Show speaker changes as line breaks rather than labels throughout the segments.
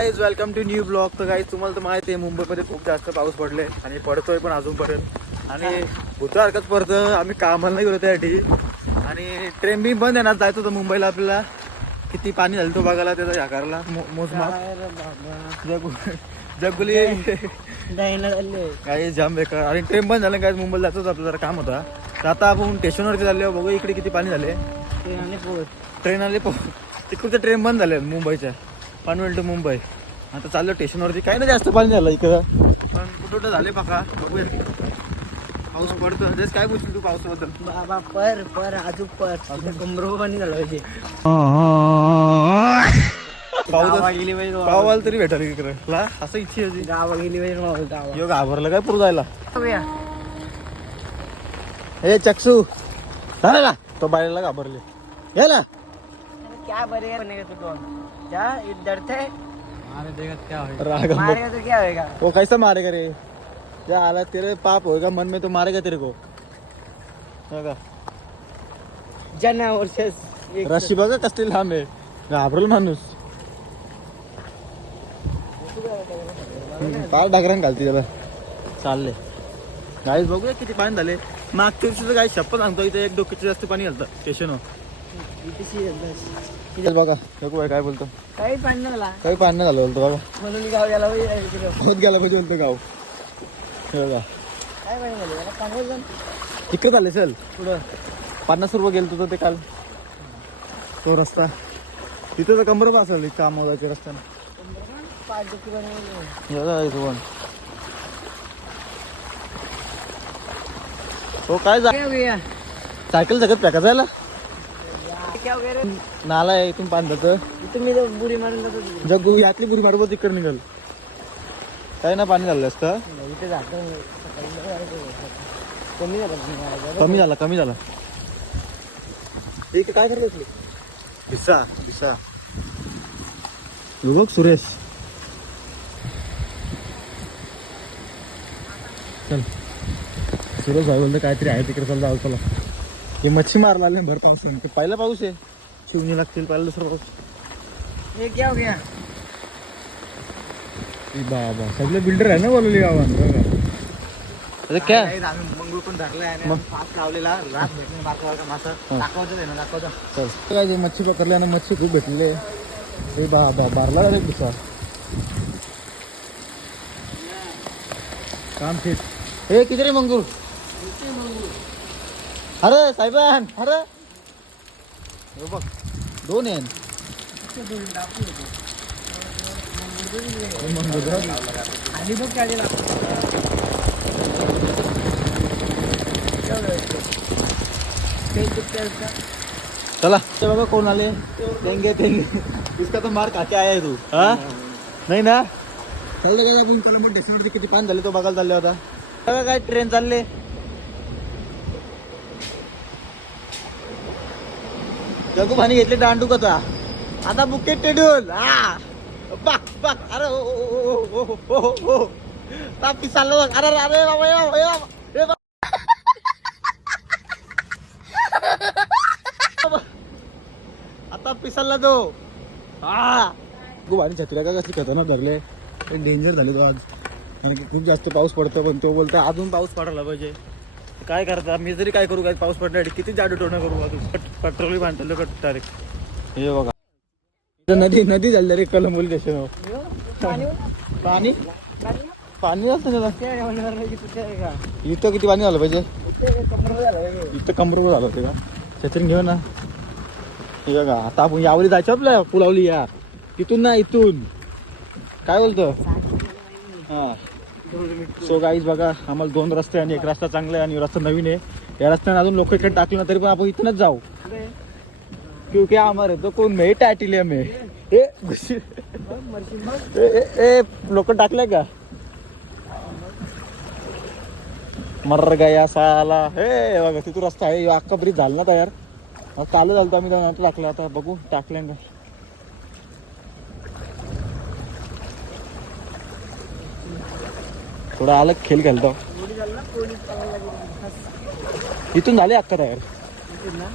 Guys welcome to new blog तर guys तुम्हाला तर माहिती आहे मुंबईमध्ये खूप जास्त पाऊस पडले आणि पडतोय पण अजून पडेल आणि भूतासारखंच पडतं आम्ही कामाला नाही गेलो त्यासाठी आणि ट्रेन बी बंद आहे ना जायचं होतं मुंबईला आपल्याला. किती पाणी झालं तो बघायला त्याचा ह्या करायला मो- मोजमाप. जगु जगुली. काही जाम बेकार. आणि ट्रेन बंद झालं काय मुंबईला जायचं होतं आपलं जरा काम होता. तर आता आपण स्टेशनवरती झाले बघू इकडे किती पाणी झाले ट्रेन आले पो तिकडच्या ट्रेन बंद झाले मुंबईच्या. पनवेल टू मुंबई. आता चाललो स्टेशनवरती काही नाही जास्त पाणी झालं इकडं. पण कुठं कुठं झाले बघा बघूया. पाऊस पडतो तेच काय बोलशील तू पावसाबद्दल?
बाबा पर पर अजून पर. कमरो पण झालं पाहिजे.
पाऊस
गेली पाहिजे
पावाला तरी भेटायला इकडे. ला असं इच्छा होती
गावा गेली पाहिजे मावळ गावा
यो घाबरलं काय पुढे जायला?
बघूया.
हे चक्षू झालं तो बायला घाबरले. ना
क्या बनेगा? बनेगा तो कौन? क्या ये डरते मारे देगा क्या होगा
राग
मारेगा तो क्या होएगा?
वो कैसा मारेगा रे? आला तेरे पाप होएगा मन में तो मारेगा तेरे को?
जना वर्सेस एक
रशी बघा कसली लांब आहे घाबरल माणूस। पार डागरान घालते त्याला चालले गाईस बघूया किती पाणी झाले. मागच्या दिवशी तर शप्प सांगतो इथे एक डोक्याचे जास्त पाणी घालतं. स्टेशनवर बघा बघू काय बोलतो?
काही पाणी झाला.
काही पाणी झालं बोलतो बघा.
म्हणून गाव इकडे.
होत गेला पाहिजे बोलतो गाव. बघा.
काय पाणी झालं?
तिकडे झाले चल.
पुढं.
पन्नास रुपये गेलतो तो ते काल. तो रस्ता. तिथं तर कंबर असेल काम वगैरे रस्त्यानं. पण. हो काय जा
भैया
सायकल सगळं पॅका जायला
क्या वगैरे.
नाला आहे इथून पाणी जातं
तुम्ही तर बुरी मारून जातो तिकडे.
जग यातली बुरी मारबत तिकडे निघाल. काय ना पाणी झालं असतं?
इथे जातो सकाळी बरं जायचं. कमी झालं पाणी.
कमी झाला कमी झाला. ठीक काय करत असली भिसा भिसा. बघ सुरेश. चल. सुरेश भाई बोलतो काहीतरी आहे तिकडे चल जाऊ चला. हे मच्छी मारला आले भर पाऊस ते पहिला पाऊस आहे. शिवणी लागतील पहिला दुसरा पाऊस.
ये क्या हो गया?
बाबा सगळे बिल्डर आहे ना बोलवली गावात? बघा. अरे काय?
आम्ही मंगळ पण धरलाय आणि
मग?
लावलेला रात बारका मासा. दाखवायचं आहे ना दाखवायचं.
चल. काय मच्छी पकडले आणि मच्छी खूप भेटले. ते बा बा बारला रे दुसरा. काम ठीक हे किती रे मंगूर अरे साहेबान अरे. हे बघ दोन आहे. चला. ते बघा कोण आले? देंगे देंगे इसका तो मार खाते आया तू. हा? नाही ना? चाललं आपण त्याला मग स्टेशनवरती किती पान झाले तो बघायला चालले होता काय ट्रेन चालले. जगू पाणी घेतले दांडू कथा आता बुके टेड्यूल हा. बाक बाक. अरे ओ तापी चाललो बघ. अरे अरे बाबा आता पिसाला तो. हा. खूप आणि छत्र्या का कसली खतरनाक धरले. डेंजर झाले तो आज. कारण की खूप जास्त पाऊस पडतो पण तो बोलतो अजून पाऊस पडायला पाहिजे. काय करता? मी जरी काय करू काय पाऊस पडण्यासाठी किती जाडू टोणं करू अजून पेट्रोल बांधलं कट डायरेक्ट हे बघा. इथं नदी नदी झाली रे कलंबोली स्टेशनवर
पाणी?
पाणी? पाणी? असतं त्याला. इथं किती पाणी झालं पाहिजे?
इथे कमर झालं पाहिजे.
इथं कमर झालं होते का? छत्रीन घेऊ ना. हे बघा आता आपण यावरी जायचं आपल्या पुलावली या. इथून ना इथून. काय बोलतो? हा. सो गाईज बघा आम्हाला दोन रस्ते आणि एक रस्ता चांगला आहे आणि रस्ता नवीन आहे. या रस्त्याने अजून लोक इकडे टाकलं ना तरी पण आपण इथूनच जाऊ. क्योंकि हमारे तो कोण में टाटिले में ए ए, ए, लोक टाकले का? मर गया साला. हे बघा तिथून रस्ता आहे. अक्का अख्खा ब्रिज झाला ना तयार. चालू झालं आम्ही टाकलं आता. बघू टाकले का थोडा अलग खेळ खेळतो. इथून झाले अख्खा तयार.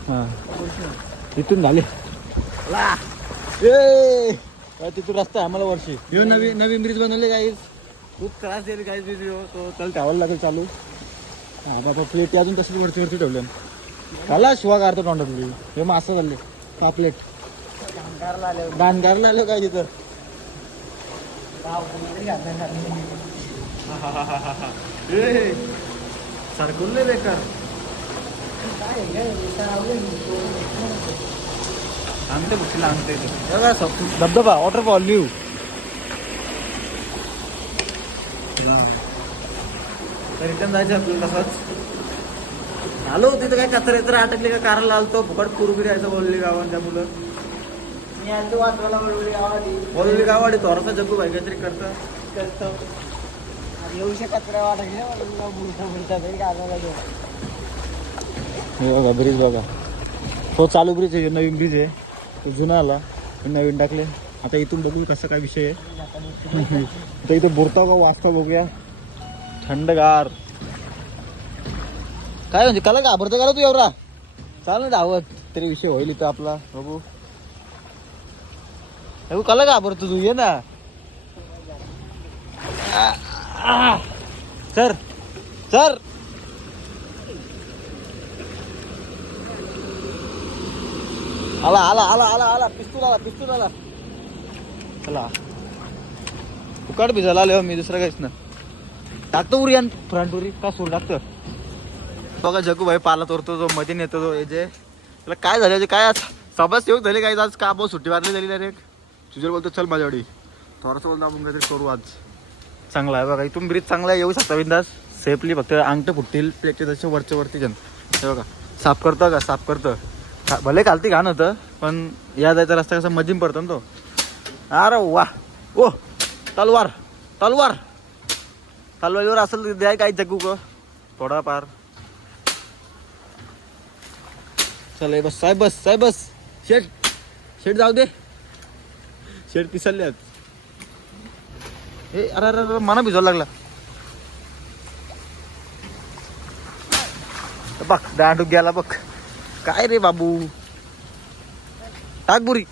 हा. इथून झाले. ए! तिथून रस्ता आहे आम्हाला वर्षी ह्यो नवीन नवीन ब्रिज बनवले काही खूप त्रास देईल काही ब्रिज तो त्याला ठेवायला लागेल चालू. हा बाबा प्लेट अजून तशीच वरती वरती ठेवल्या काला शिवा काढतो तोंडातली हे मग असं झाले पापलेट
कामगारला आले.
काय तिथं? सरकून नाही बेकार. आमच्या बुकीला आमच्या धबधबा वॉटरफॉल न्यू रिटर्न जायचं आपल्याला तसंच. आलो तिथं काय कचरा तर अटकले का? कारला आलतो फुकट कुरबी राहायचं बोलली गावात त्या मुलं.
मी आलो वाचवायला बरोबर गावाली
बोलली गावाडी थोडासा जग्गू भाई काहीतरी करतं.
करतो. आणि येऊ शकत नाही वाटत बुलता बुलता तरी घालायला घेऊ
हे बघा ब्रिज बघा. तो चालू ब्रिज आहे नवीन ब्रिज आहे. तो जुना आला नवीन टाकले. आता इथून बघू कसं काय विषय आहे. तर इथं बुरता का वाचता बघूया. थंडगार. काय म्हणजे कला घाबरतं का तू एवढा चाल ना धावत. तरी विषय होईल इथं आपला. बघू. बघू कला घाबरतो तू? ये ना. सर सर आला आला आला आला आला. पिस्तूल आला पिस्तूल आला. चला. फुकाट भिजायला आले हो मी दुसरं काहीच ना टाकतो उरी आणि फ्रंट उरी. का सोड टाकतो बघा जगू भाई पाला तोरतो जो मध्ये नेतो जो हे जे. त्याला काय झालं जे काय आज सभाच येऊ झाले काय आज का बहुत सुट्टी मारली झाली डायरेक्ट तुझ्या बोलतो चल माझ्यावाडी. थोडंसं बोलतो आपण काहीतरी करू आज. चांगला आहे बघा इथून ब्रिज चांगला आहे येऊ शकता बिंदास. सेफली फक्त अंगठं फुटतील प्लेटचे तसे वरच्या वरती जण. हे बघा साफ करतं का? साफ करतं भले घालते घाण होतं पण या जायचा रस्ता कसा मजीम पडतो ना तो. अरे वा. ओ तलवार तलवार. तलवारीवर असेल तर द्याय काय जगू ग? थोडाफार. चल बस साहेब बस साहेब बस. शेट शेट जाऊ दे. शेट पिसलल्यात हे अरे अरे अरे मना भिजायला लागला. बघ दांडूक गेला बघ. काय रे बाबू? टाक बुरी.